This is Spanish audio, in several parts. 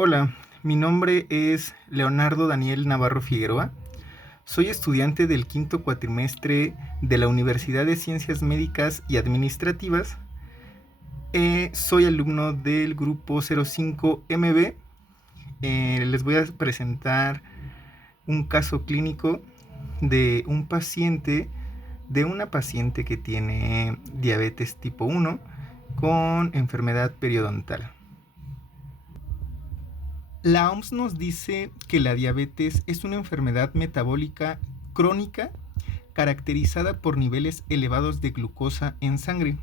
Hola, mi nombre es Leonardo Daniel Navarro Figueroa. Soy estudiante del quinto cuatrimestre de la Universidad de Ciencias Médicas y Administrativas. Soy alumno del grupo 05MB. Les voy a presentar un caso clínico de una paciente que tiene diabetes tipo 1 con enfermedad periodontal. La OMS nos dice que la diabetes es una enfermedad metabólica crónica caracterizada por niveles elevados de glucosa en sangre,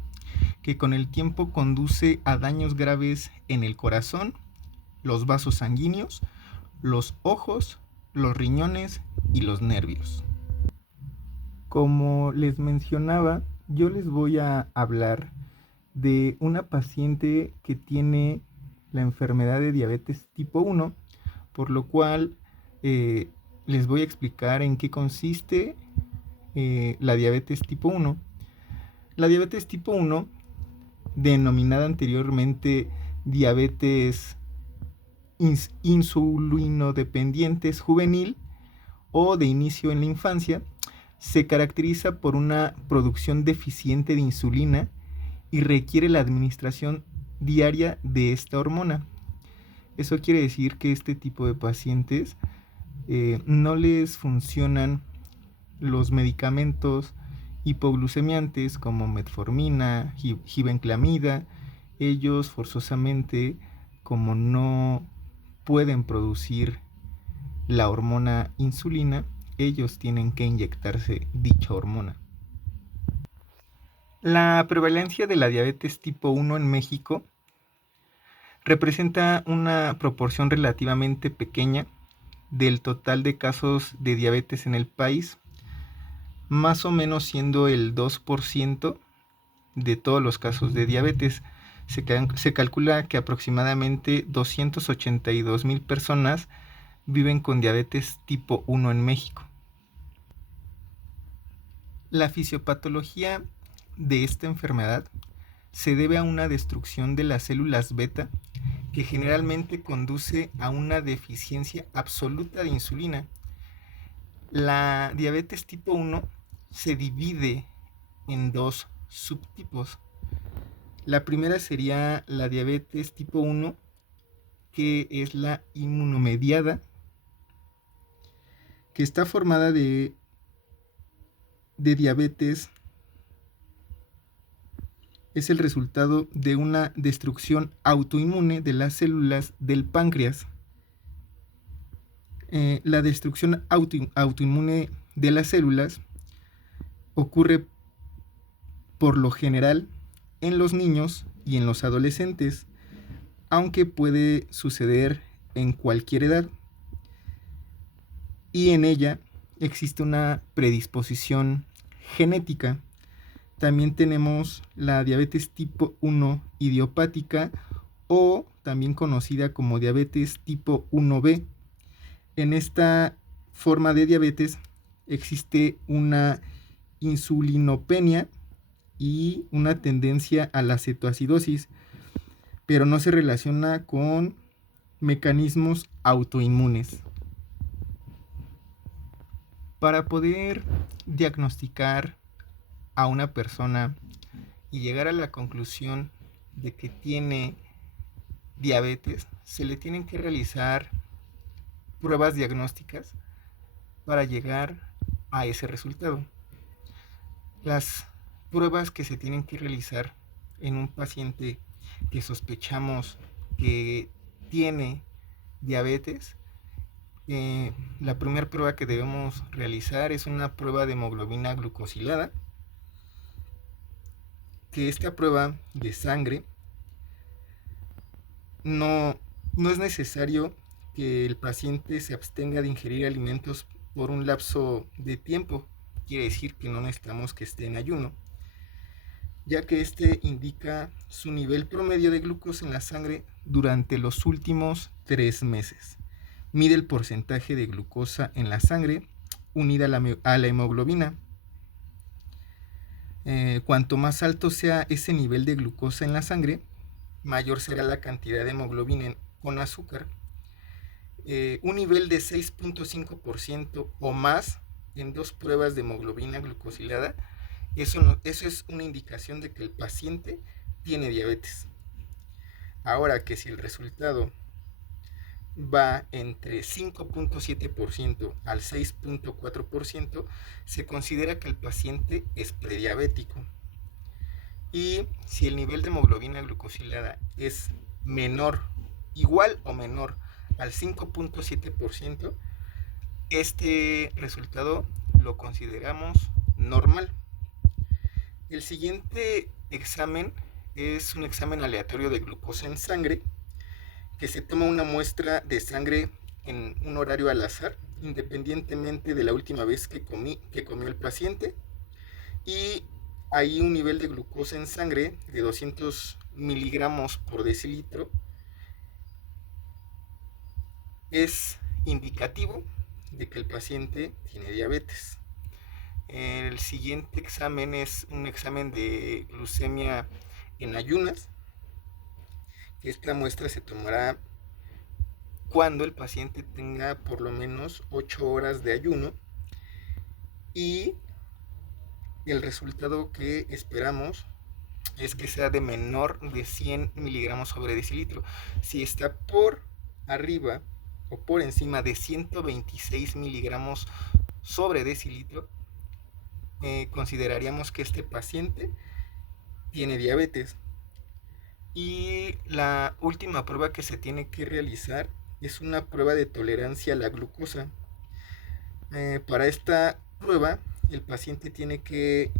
que con el tiempo conduce a daños graves en el corazón, los vasos sanguíneos, los ojos, los riñones y los nervios. Como les mencionaba, yo les voy a hablar de una paciente que tiene la enfermedad de diabetes tipo 1, por lo cual les voy a explicar en qué consiste la diabetes tipo 1. La diabetes tipo 1, denominada anteriormente diabetes insulinodependientes juvenil o de inicio en la infancia, se caracteriza por una producción deficiente de insulina y requiere la administración diaria de esta hormona. Eso quiere decir que este tipo de pacientes no les funcionan los medicamentos hipoglucemiantes como metformina, glibenclamida. Ellos forzosamente, como no pueden producir la hormona insulina, ellos tienen que inyectarse dicha hormona. La prevalencia de la diabetes tipo 1 en México representa una proporción relativamente pequeña del total de casos de diabetes en el país, más o menos siendo el 2% de todos los casos de diabetes. Se calcula que aproximadamente 282,000 personas viven con diabetes tipo 1 en México. La fisiopatología de esta enfermedad se debe a una destrucción de las células beta que generalmente conduce a una deficiencia absoluta de insulina. La diabetes tipo 1 se divide en dos subtipos. La primera sería la diabetes tipo 1, que es la inmunomediada, que está formada de diabetes. Es el resultado de una destrucción autoinmune de las células del páncreas. La destrucción autoinmune de las células ocurre por lo general en los niños y en los adolescentes, aunque puede suceder en cualquier edad. Y en ella existe una predisposición genética. También tenemos la diabetes tipo 1 idiopática, o también conocida como diabetes tipo 1B. En esta forma de diabetes existe una insulinopenia y una tendencia a la cetoacidosis, pero no se relaciona con mecanismos autoinmunes. Para poder diagnosticar a una persona y llegar a la conclusión de que tiene diabetes, se le tienen que realizar pruebas diagnósticas para llegar a ese resultado. Las pruebas que se tienen que realizar en un paciente que sospechamos que tiene diabetes, la primera prueba que debemos realizar es una prueba de hemoglobina glucosilada, que esta prueba de sangre no es necesario que el paciente se abstenga de ingerir alimentos por un lapso de tiempo. Quiere decir que no necesitamos que esté en ayuno, ya que este indica su nivel promedio de glucosa en la sangre durante los últimos 3 meses. Mide el porcentaje de glucosa en la sangre unida a la hemoglobina. Cuanto más alto sea ese nivel de glucosa en la sangre, mayor será la cantidad de hemoglobina con azúcar un nivel de 6.5% o más en 2 pruebas de hemoglobina glucosilada, eso es una indicación de que el paciente tiene diabetes. Ahora que si el resultado va entre 5.7% al 6.4%, se considera que el paciente es prediabético. Y si el nivel de hemoglobina glucosilada es menor, igual o menor al 5.7%, este resultado lo consideramos normal. El siguiente examen es un examen aleatorio de glucosa en sangre, que se toma una muestra de sangre en un horario al azar, independientemente de la última vez que comió el paciente, y hay un nivel de glucosa en sangre de 200 miligramos por decilitro. Es indicativo de que el paciente tiene diabetes. El siguiente examen es un examen de glucemia en ayunas. Esta muestra se tomará cuando el paciente tenga por lo menos 8 horas de ayuno, y el resultado que esperamos es que sea de menor de 100 miligramos sobre decilitro. Si está por arriba o por encima de 126 miligramos sobre decilitro, consideraríamos que este paciente tiene diabetes. Y la última prueba que se tiene que realizar es una prueba de tolerancia a la glucosa. Para esta prueba, el paciente tiene que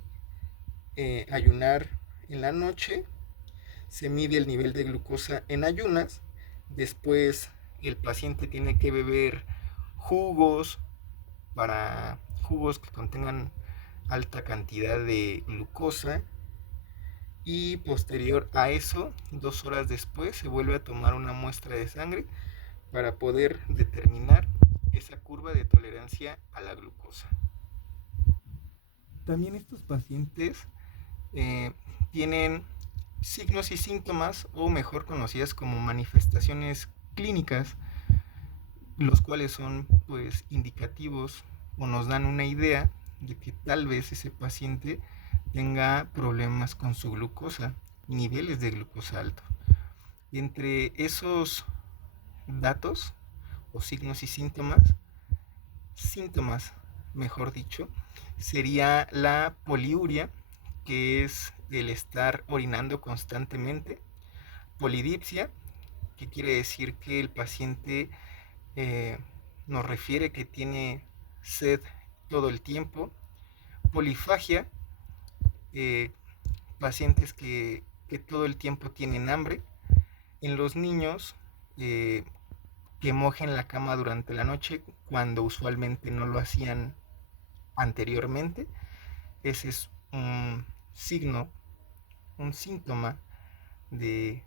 ayunar en la noche, se mide el nivel de glucosa en ayunas, después el paciente tiene que beber jugos que contengan alta cantidad de glucosa, y posterior a eso, 2 horas después, se vuelve a tomar una muestra de sangre para poder determinar esa curva de tolerancia a la glucosa. También estos pacientes tienen signos y síntomas, o mejor conocidas como manifestaciones clínicas, los cuales son pues indicativos o nos dan una idea de que tal vez ese paciente tenga problemas con su glucosa, niveles de glucosa alto. Y entre esos datos o signos y síntomas mejor dicho, sería la poliuria, que es el estar orinando constantemente; polidipsia, que quiere decir que el paciente nos refiere que tiene sed todo el tiempo; polifagia, pacientes que todo el tiempo tienen hambre; en los niños, que mojen la cama durante la noche cuando usualmente no lo hacían anteriormente. Ese es un signo, un síntoma de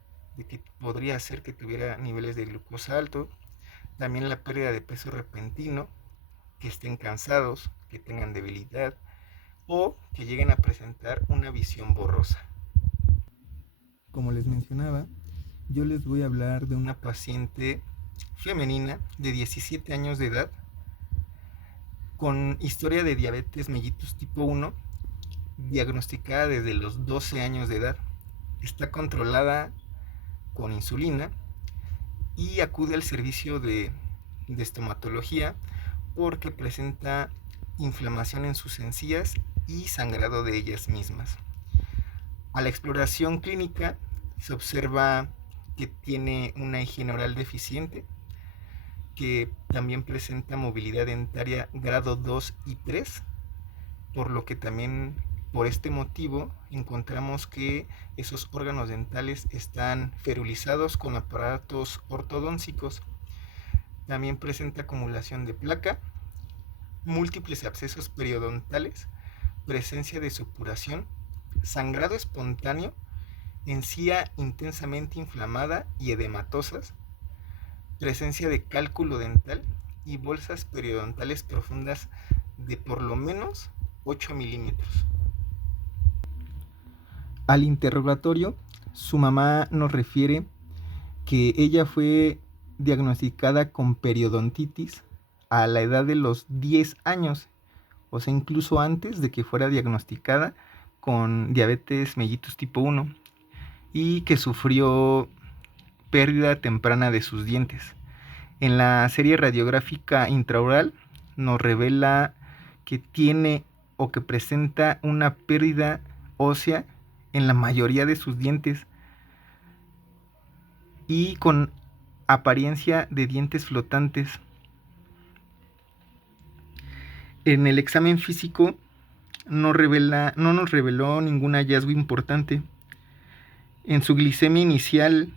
que podría ser que tuviera niveles de glucosa alto. También la pérdida de peso repentino, que estén cansados, que tengan debilidad o que lleguen a presentar una visión borrosa. Como les mencionaba, yo les voy a hablar de una paciente femenina de 17 años de edad con historia de diabetes mellitus tipo 1, diagnosticada desde los 12 años de edad. Está controlada con insulina y acude al servicio de estomatología porque presenta inflamación en sus encías y sangrado de ellas mismas. A la exploración clínica se observa que tiene una higiene oral deficiente, que también presenta movilidad dentaria grado 2 y 3, por lo que también por este motivo encontramos que esos órganos dentales están ferulizados con aparatos ortodónticos. También presenta acumulación de placa, múltiples abscesos periodontales, presencia de supuración, sangrado espontáneo, encía intensamente inflamada y edematosas, presencia de cálculo dental y bolsas periodontales profundas de por lo menos 8 milímetros. Al interrogatorio, su mamá nos refiere que ella fue diagnosticada con periodontitis a la edad de los 10 años, o sea, incluso antes de que fuera diagnosticada con diabetes mellitus tipo 1 y que sufrió pérdida temprana de sus dientes. En la serie radiográfica intraoral nos revela que tiene o que presenta una pérdida ósea en la mayoría de sus dientes y con apariencia de dientes flotantes. En el examen físico no nos reveló ningún hallazgo importante. En su glicemia inicial,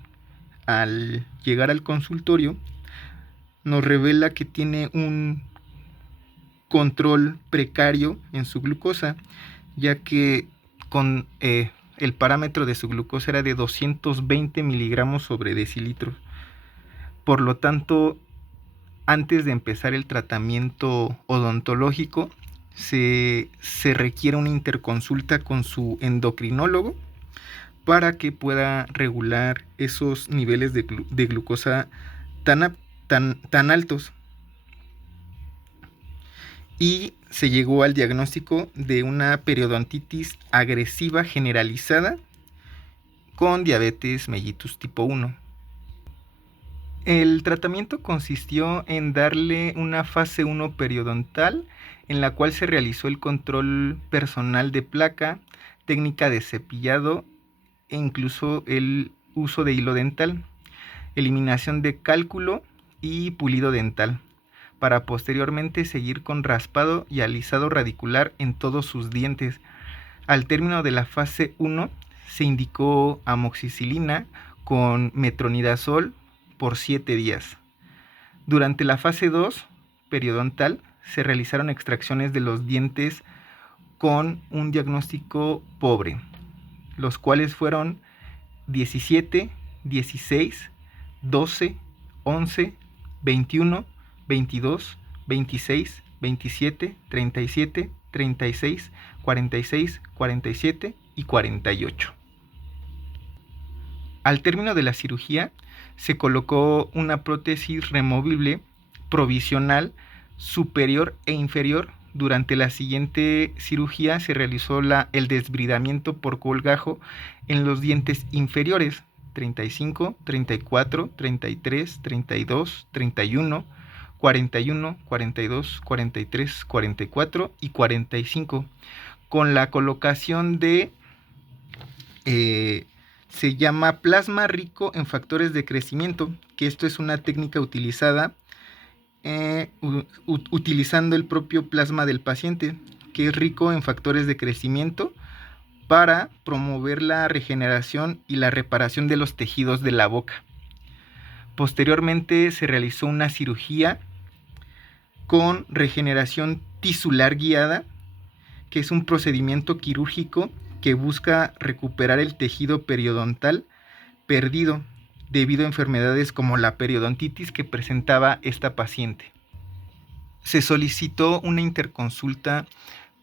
al llegar al consultorio, nos revela que tiene un control precario en su glucosa, ya que con el parámetro de su glucosa era de 220 miligramos sobre decilitros. Por lo tanto, antes de empezar el tratamiento odontológico, se requiere una interconsulta con su endocrinólogo para que pueda regular esos niveles de glucosa tan altos. Y se llegó al diagnóstico de una periodontitis agresiva generalizada con diabetes mellitus tipo 1. El tratamiento consistió en darle una fase 1 periodontal, en la cual se realizó el control personal de placa, técnica de cepillado e incluso el uso de hilo dental, eliminación de cálculo y pulido dental, para posteriormente seguir con raspado y alisado radicular en todos sus dientes. Al término de la fase 1 se indicó amoxicilina con metronidazol por 7 días. Durante la fase 2 periodontal se realizaron extracciones de los dientes con un diagnóstico pobre, los cuales fueron 17, 16, 12, 11, 21, 22, 26, 27, 37, 36, 46, 47 y 48. Al término de la cirugía, se colocó una prótesis removible provisional superior e inferior. Durante la siguiente cirugía se realizó el desbridamiento por colgajo en los dientes inferiores 35, 34, 33, 32, 31, 41, 42, 43, 44 y 45, con la colocación de se llama plasma rico en factores de crecimiento, que esto es una técnica utilizada utilizando el propio plasma del paciente, que es rico en factores de crecimiento para promover la regeneración y la reparación de los tejidos de la boca. Posteriormente se realizó una cirugía con regeneración tisular guiada, que es un procedimiento quirúrgico que busca recuperar el tejido periodontal perdido debido a enfermedades como la periodontitis que presentaba esta paciente. Se solicitó una interconsulta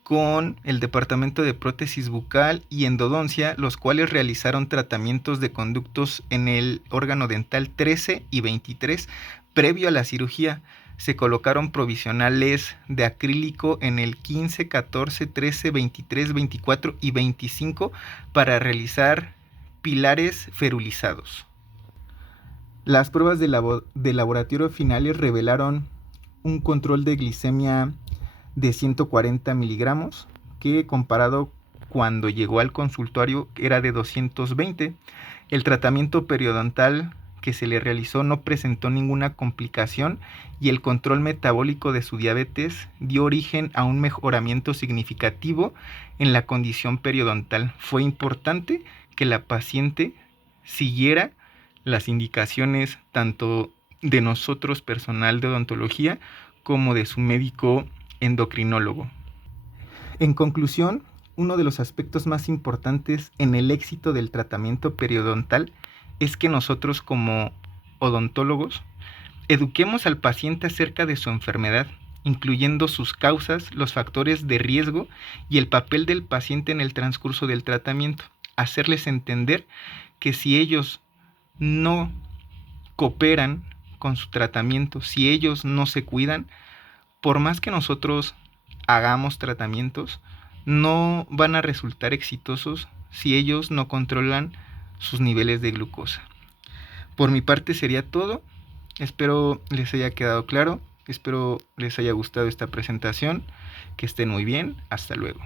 con el Departamento de Prótesis Bucal y Endodoncia, los cuales realizaron tratamientos de conductos en el órgano dental 13 y 23 previo a la cirugía. Se colocaron provisionales de acrílico en el 15, 14, 13, 23, 24 y 25 para realizar pilares ferulizados. Las pruebas de laboratorio finales revelaron un control de glicemia de 140 miligramos, que comparado cuando llegó al consultorio era de 220. El tratamiento periodontal que se le realizó no presentó ninguna complicación y el control metabólico de su diabetes dio origen a un mejoramiento significativo en la condición periodontal. Fue importante que la paciente siguiera las indicaciones tanto de nosotros, personal de odontología, como de su médico endocrinólogo. En conclusión, uno de los aspectos más importantes en el éxito del tratamiento periodontal es que nosotros como odontólogos eduquemos al paciente acerca de su enfermedad, incluyendo sus causas, los factores de riesgo y el papel del paciente en el transcurso del tratamiento. Hacerles entender que si ellos no cooperan con su tratamiento, si ellos no se cuidan, por más que nosotros hagamos tratamientos, no van a resultar exitosos si ellos no controlan sus niveles de glucosa. Por mi parte sería todo. Espero les haya quedado claro. Espero les haya gustado esta presentación. Que estén muy bien. Hasta luego.